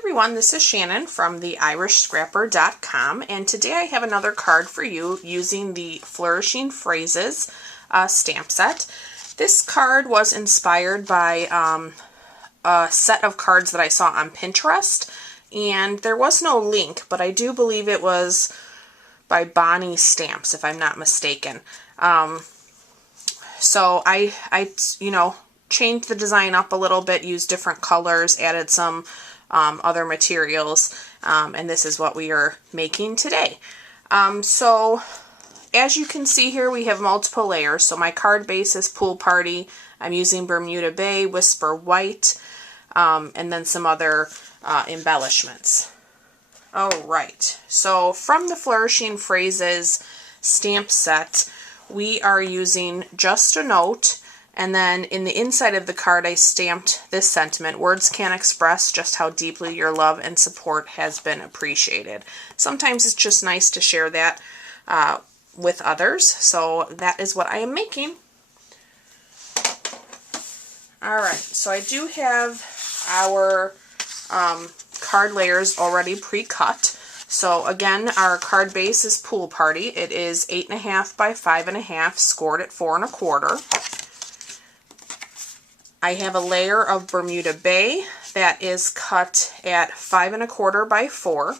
everyone, this is Shannon from the irishscrapper.com, and today I have another card for you using the Flourishing Phrases stamp set. This card was inspired by a set of cards that I saw on Pinterest, and there was no link, but I do believe it was by Bonnie Stamps, if I'm not mistaken. So I changed the design up a little bit, used different colors, added some other materials, and this is what we are making today. So as you can see here, we have multiple layers. So my card base is Pool Party. I'm using Bermuda Bay, Whisper White, and then some other embellishments. Alright, so from the Flourishing Phrases stamp set, we are using Just a Note, and then in the inside of the card I stamped this sentiment: words can't express just how deeply your love and support has been appreciated. Sometimes it's just nice to share that with others, so that is what I am making. Alright, so I do have our card layers already pre-cut. So again, our card base is Pool Party. It is 8.5 by 5.5, scored at 4 1/4. I have a layer of Bermuda Bay that is cut at 5 1/4 by 4.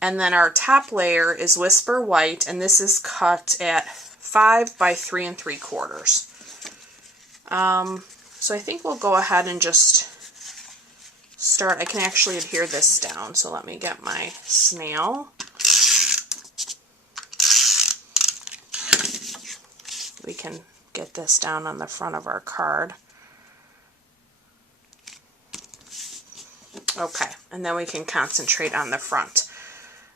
And then our top layer is Whisper White, and this is cut at 5 by 3 3/4. So I think we'll go ahead and just start. I can actually adhere this down, so let me get my snail. We can get this down on the front of our card. Okay, and then we can concentrate on the front.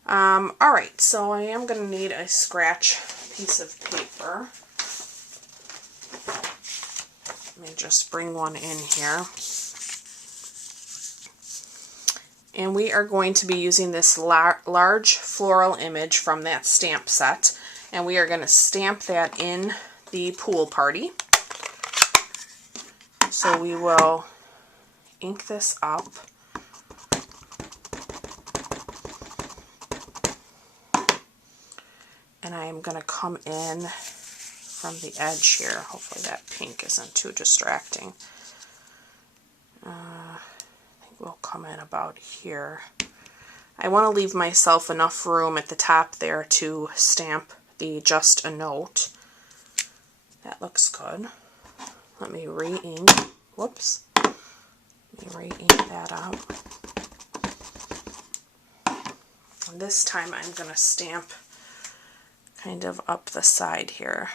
Alright, so I am going to need a scratch piece of paper. Let me just bring one in here. And we are going to be using this large floral image from that stamp set, and we are going to stamp that in the Pool Party. So we will ink this up. And I am going to come in from the edge here. Hopefully that pink isn't too distracting. Will come in about here. I want to leave myself enough room at the top there to stamp the Just a Note. That looks good. Let me re-ink. Whoops. Let me re-ink that up. And this time I'm going to stamp kind of up the side here.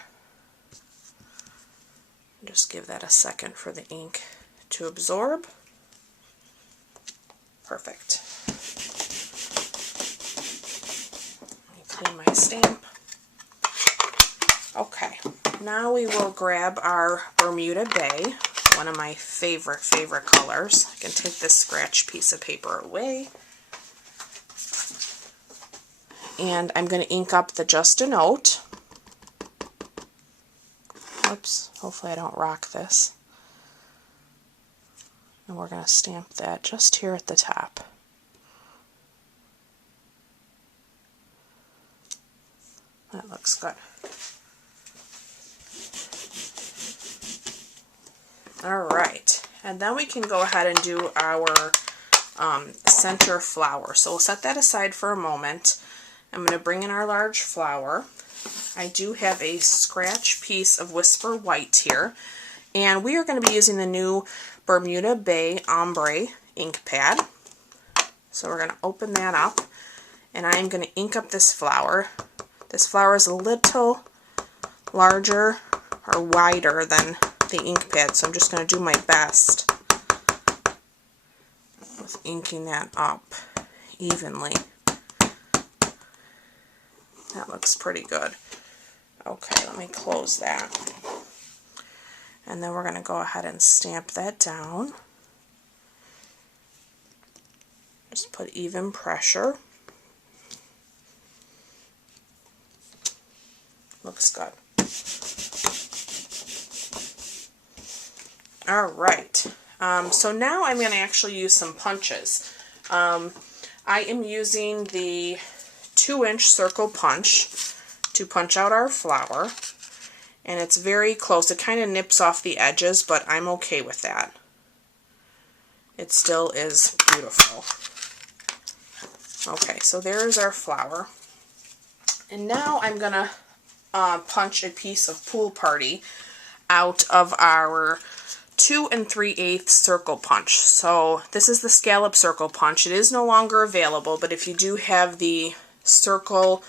Just give that a second for the ink to absorb. Perfect. Let me clean my stamp. Okay, now we will grab our Bermuda Bay, one of my favorite colors. I can take this scratch piece of paper away. And I'm going to ink up the Just a Note. Oops, hopefully I don't rock this. And we're going to stamp that just here at the top. That looks good. Alright, and then we can go ahead and do our center flower. So we'll set that aside for a moment. I'm going to bring in our large flower. I do have a scratch piece of Whisper White here, and we are going to be using the new Bermuda Bay Ombre ink pad. So we're going to open that up, and I'm going to ink up this flower. This flower is a little larger or wider than the ink pad, so I'm just going to do my best with inking that up evenly. That looks pretty good. Okay, let me close that. And then we're going to go ahead and stamp that down. Just put even pressure. Looks good. Alright, so now I'm going to actually use some punches. I am using the 2-inch circle punch to punch out our flower, and it's very close. It kind of nips off the edges, but I'm okay with that. It still is beautiful. Okay, so there's our flower. And now I'm going to punch a piece of Pool Party out of our 2 3/8 circle punch. So this is the scallop circle punch. It is no longer available, but if you do have the circle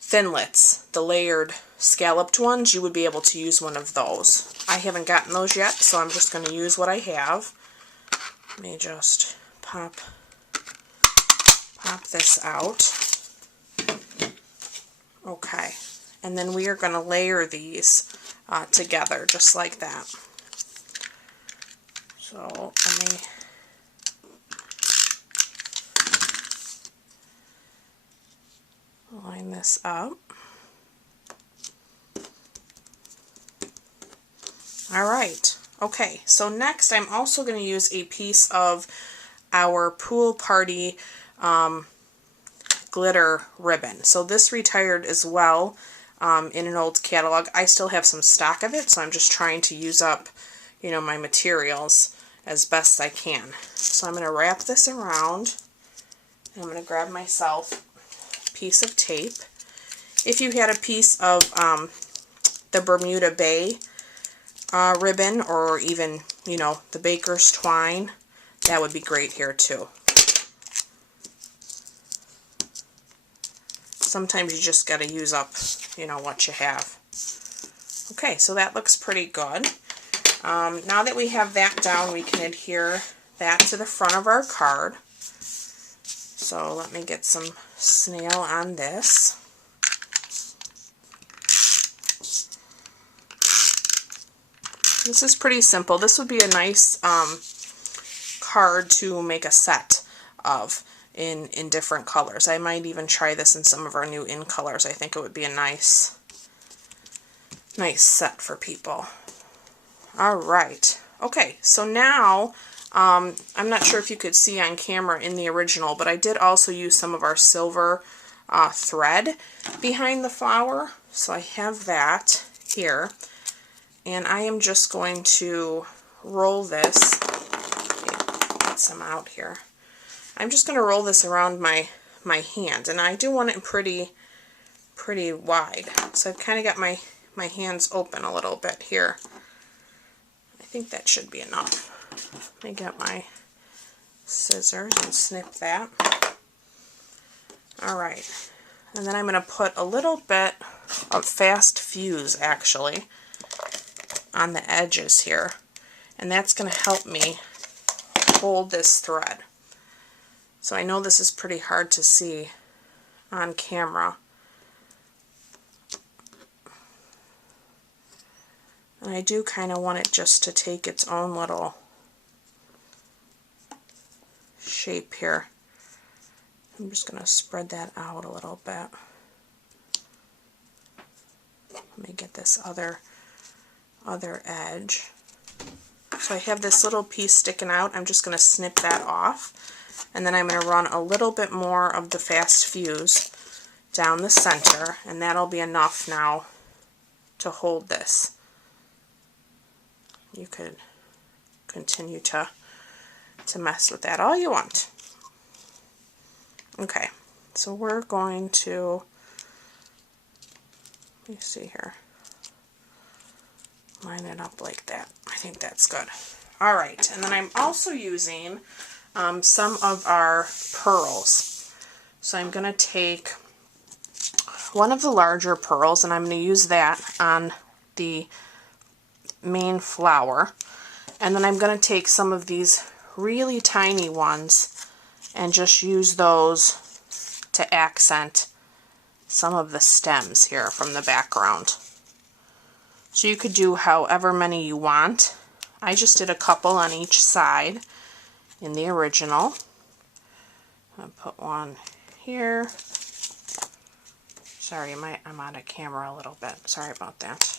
thinlits, the layered scalloped ones, you would be able to use one of those. I haven't gotten those yet, so I'm just going to use what I have. Let me just pop this out. Okay, and then we are going to layer these together just like that. So let me line this up. Alright, okay, so next I'm also going to use a piece of our Pool Party glitter ribbon. So this retired as well in an old catalog. I still have some stock of it, so I'm just trying to use up, you know, my materials as best I can. So I'm going to wrap this around, and I'm going to grab myself a piece of tape. If you had a piece of the Bermuda Bay ribbon, or even, you know, the baker's twine, that would be great here too. Sometimes you just got to use up, you know, what you have. Okay, so that looks pretty good. Now that we have that down, we can adhere that to the front of our card. So let me get some snail on this. This is pretty simple. This would be a nice card to make a set of in different colors. I might even try this in some of our new in colors. I think it would be a nice set for people. Alright, okay, so now I'm not sure if you could see on camera in the original, but I did also use some of our silver thread behind the flower. So I have that here, and I am just going to roll this. Get some out here. I'm just going to roll this around my hand, and I do want it pretty wide. So I've kind of got my hands open a little bit here. I think that should be enough. Let me get my scissors and snip that. Alright, and then I'm going to put a little bit of fast fuse actually on the edges here, and that's going to help me hold this thread. So I know this is pretty hard to see on camera. And I do kind of want it just to take its own little shape here. I'm just going to spread that out a little bit. Let me get this other edge. So I have this little piece sticking out. I'm just going to snip that off. And then I'm going to run a little bit more of the fast fuse down the center, and that'll be enough now to hold this. You could continue to mess with that all you want. Okay, so we're going to, let me see here, line it up like that. I think that's good. Alright, and then I'm also using some of our pearls. So I'm going to take one of the larger pearls, and I'm going to use that on the main flower. And then I'm going to take some of these really tiny ones and just use those to accent some of the stems here from the background. So you could do however many you want. I just did a couple on each side in the original. I'll put one here. Sorry, I'm out of camera a little bit. Sorry about that.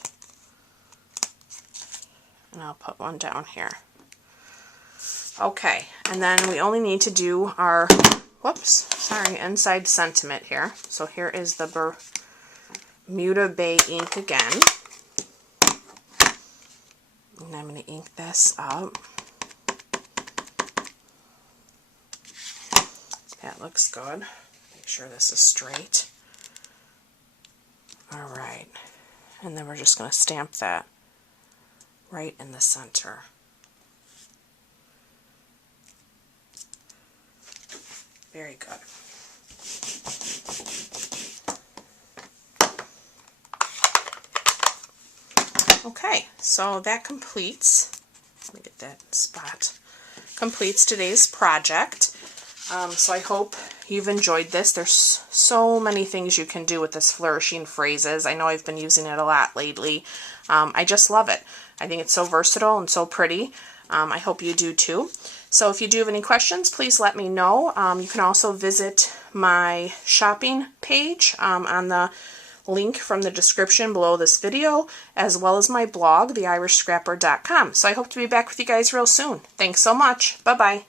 And I'll put one down here. Okay, and then we only need to do our, inside sentiment here. So here is the Bermuda Bay ink again. And I'm going to ink this up. That looks good. Make sure this is straight. Alright, and then we're just going to stamp that right in the center. Very good. Okay, so that completes, let me get that spot, completes today's project. So I hope you've enjoyed this. There's so many things you can do with this Flourishing phrases. I know I've been using it a lot lately. I just love it. I think it's so versatile and so pretty. I hope you do too. So if you do have any questions, please let me know. You can also visit my shopping page on the link from the description below this video, as well as my blog, theirishscrapper.com. So I hope to be back with you guys real soon. Thanks so much. Bye-bye.